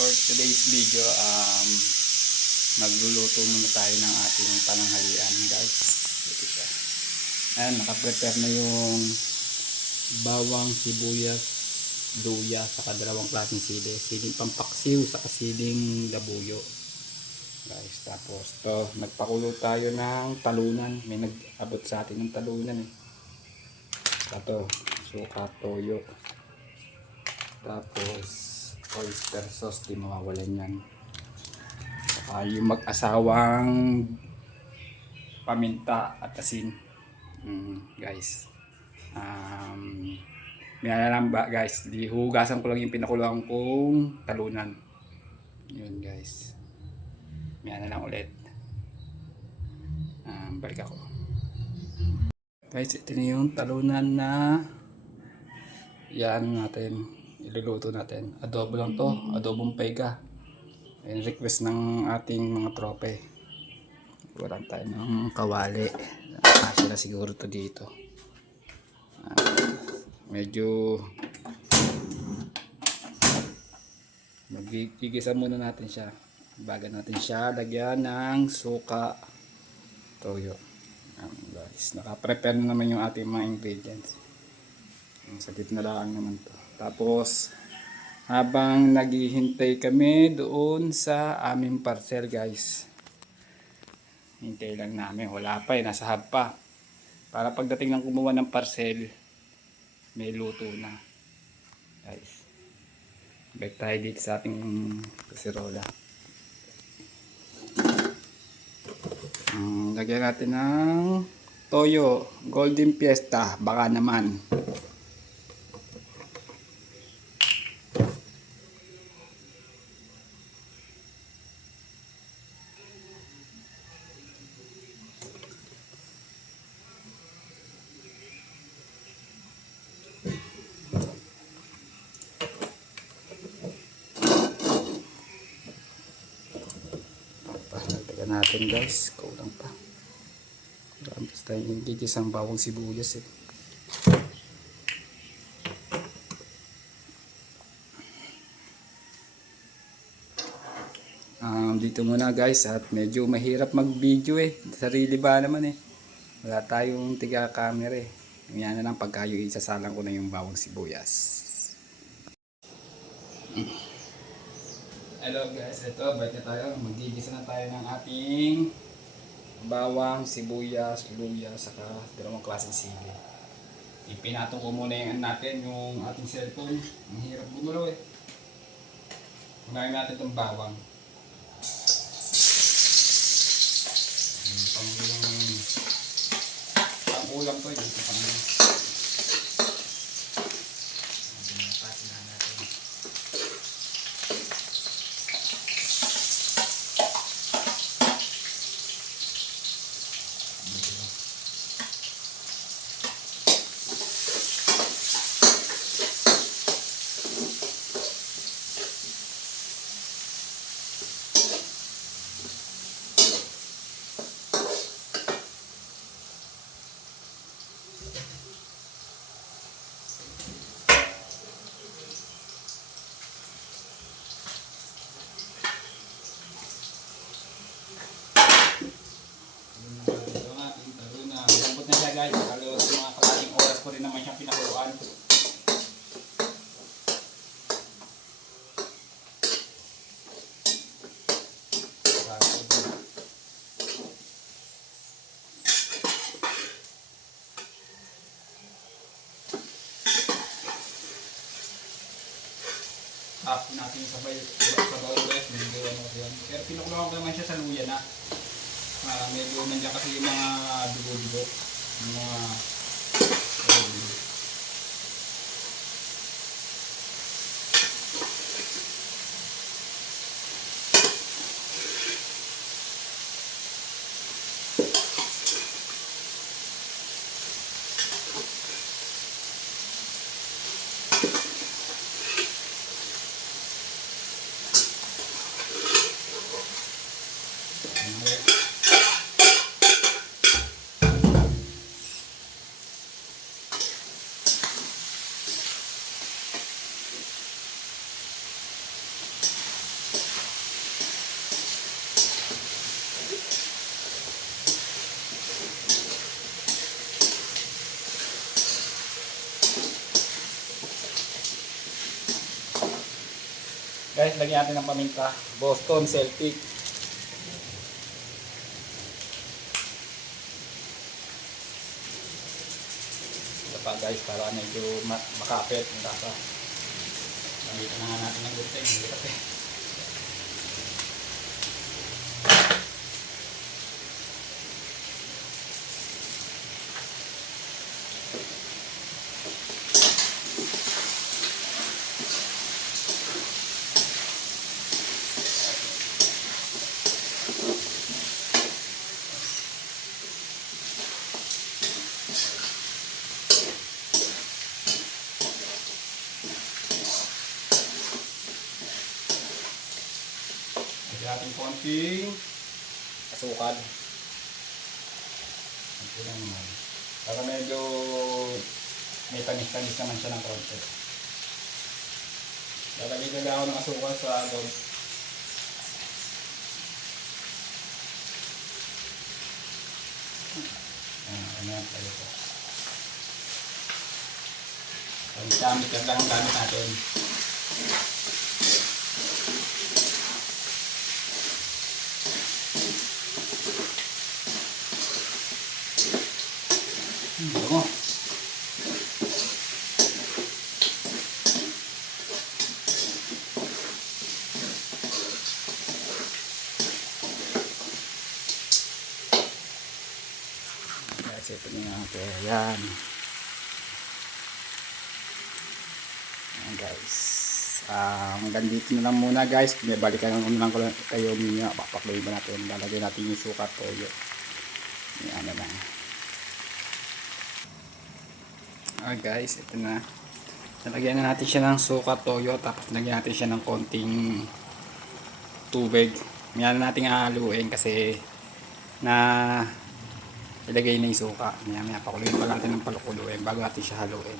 for today's video, magluluto muna tayo ng ating pananghalian, guys. Ito siya. Ayan, nakaprepare na yung bawang, sibuyas, luya, saka dalawang klaseng sili. Siling pampaksiw, saka siling labuyo, guys. Tapos to, nagpakulo tayo ng talunan. May nag-abot sa atin ng talunan eh. Ito, suka, toyo. Tapos oyster sauce, di mawawalan yan. Saka yung mag-asawang paminta at asin. Guys, may lang ba guys, dihugasan ko lang yung pinakuluan kong talunan. Yun guys, may lang ulit. Balik ako guys. Ito na yung talunan na yan natin, iluluto natin. Adobo lang to, adobong paiga. Ayan, request ng ating mga trope. Walang tayo ng kawali. Nakasya na siguro to dito. Medyo magigisa muna natin siya bago natin siya lagyan ng suka, toyo. Guys, naka-prepare na naman yung ating mga ingredients. Saglit na lang naman to. Tapos habang naghihintay kami doon sa aming parcel, guys, hintay lang namin, wala pa eh, nasa hub pa, para pagdating ng kumuha ng parcel may luto na, guys. Balik tayo dito sa ating kasirola. Lagyan natin ng toyo, Golden Fiesta, baka naman. Natin guys, kulang pa. Marami tayong ingredients ang bawang sibuyas eh. Dito muna guys, at medyo mahirap mag video eh, sarili ba naman eh, wala tayong tiga camera eh. Yan na lang, pagka yung isasalang ko na yung bawang sibuyas. Hello guys, ito, balik na tayo. Magigisa na tayo ng ating bawang, sibuyas, luya, saka dalawang klaseng sili. Ipinatong ko muna yung natin, yung ating cellphone. Ang hirap gumulo eh. Kunahin natin itong bawang. Pang-ulam to, dito pang-ulam. Guys, halos mga kalating oras ko rin naman siyang pinakuluan. Tapos natin sabay guys, medyo ano yan. Pero pinakuluan ko naman siya sa luya na. Medyo nandiyan kasi yung mga dugo-dugo. Mga lagyan natin ng paminta. Boston Celtic. Ito pa guys, para medyo makapit. Gamitin na nga natin ng guteng. Hirap eh. Natin konting asukal. Ito lang naman. Para medyo may tanis-tanis naman siya ng konti. Lalagyan na ako ng asukal sa loob. Ano yan tayo ito. Pag-damit yan lang ang gamit natin. Bango. Guys, ito na natin. Ayan. Ayan guys. Hanggang dito na lang muna guys. Balikan na lang kayo niya. Papakloy ba natin. Lalagay natin yung suka toyo. Ayan na lang. Guys, ito na. Nalagyan na natin siya ng suka toyo. Tapos nalagyan natin siya ng konting tubig. Mayan na natin haluin kasi na ilagay na yung suka. Maya pakuluin pa natin ng palukuluin bago natin siya haluin.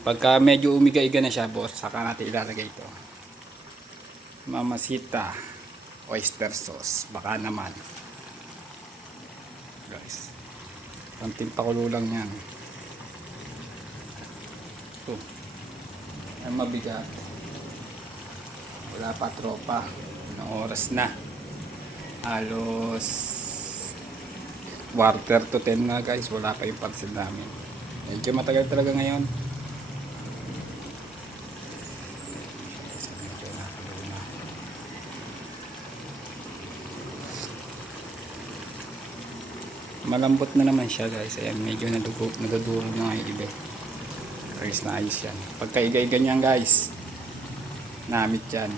Pagka medyo umiga-iga na siya, boss, saka natin ilalagay ito. Mamacita oyster sauce. Baka naman. Guys. Konting pakulo lang yan. Ito. Ay mabigat. Wala pa tropa. Anong oras na? Halos quarter to 10 na guys. Wala pa yung parcel namin. Medyo matagal talaga ngayon. Malambot na naman siya guys. Ayan, medyo naduduro na yung iba. Ayos na ayos yan. Pagka ganyan guys, namit yan.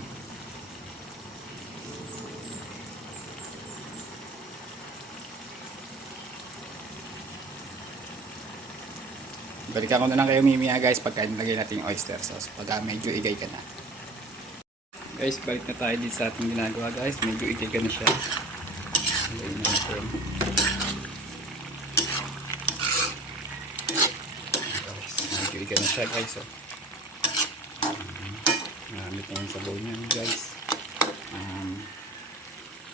Balikan ko na lang kayo mimia guys pagka nilagay natin yung oyster sauce. Pagka medyo igay ka na. Guys, balik na tayo dito sa ating ginagawa guys. Medyo igay ka na siya. Igay na natin. Medyo igay na siya guys. Oh. Namit na yung sabaw niya guys.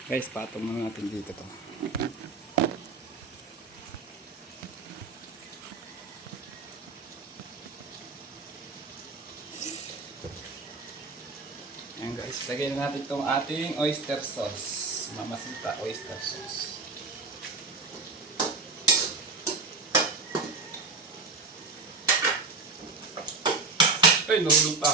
Guys, patong na natin dito to. Ayan guys, lagyan na natin itong ating oyster sauce. Mamacita oyster sauce. Ay, nulog pa.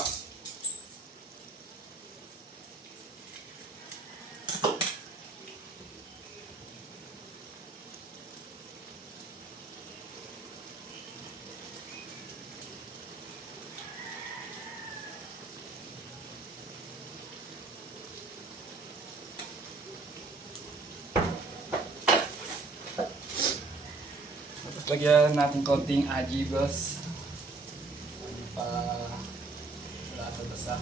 Lagyan natin konting ajibas para lasa-lasa.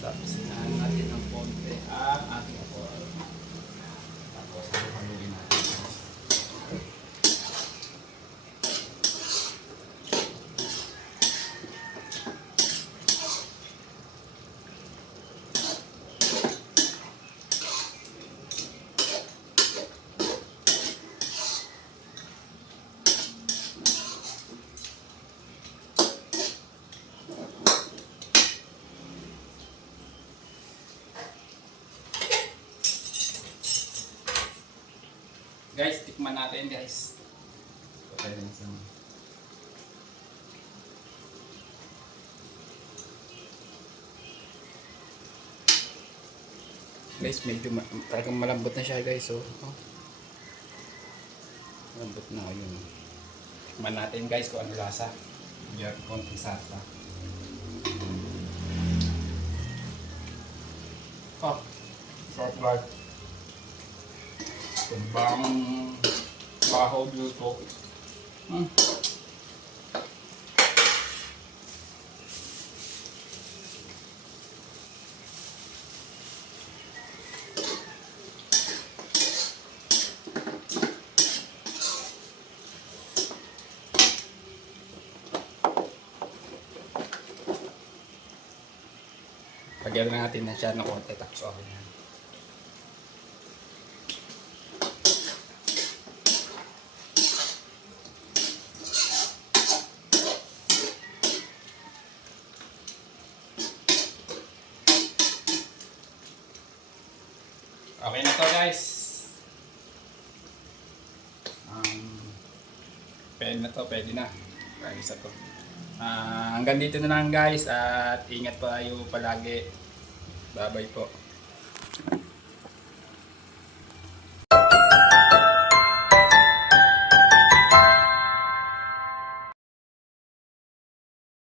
Tapos sinahan natin ng konti ang ating apol. Tapos haluin natin. Guys, tikman natin guys. Okay lang sa guys, medyo talagang malambot na siya guys. So, oh. Malambot na yun. Tikman natin guys kung ano lasa. Bigyan konting sarsa. Oh, sarap guys. Timbang bahaw luto. Lagyan na natin na siya ng konti tapos okay na. Okay na to guys. Pwede na to, pwede na. Isa to. Hanggang dito na lang guys at ingat pa kayo palagi. Bye bye po.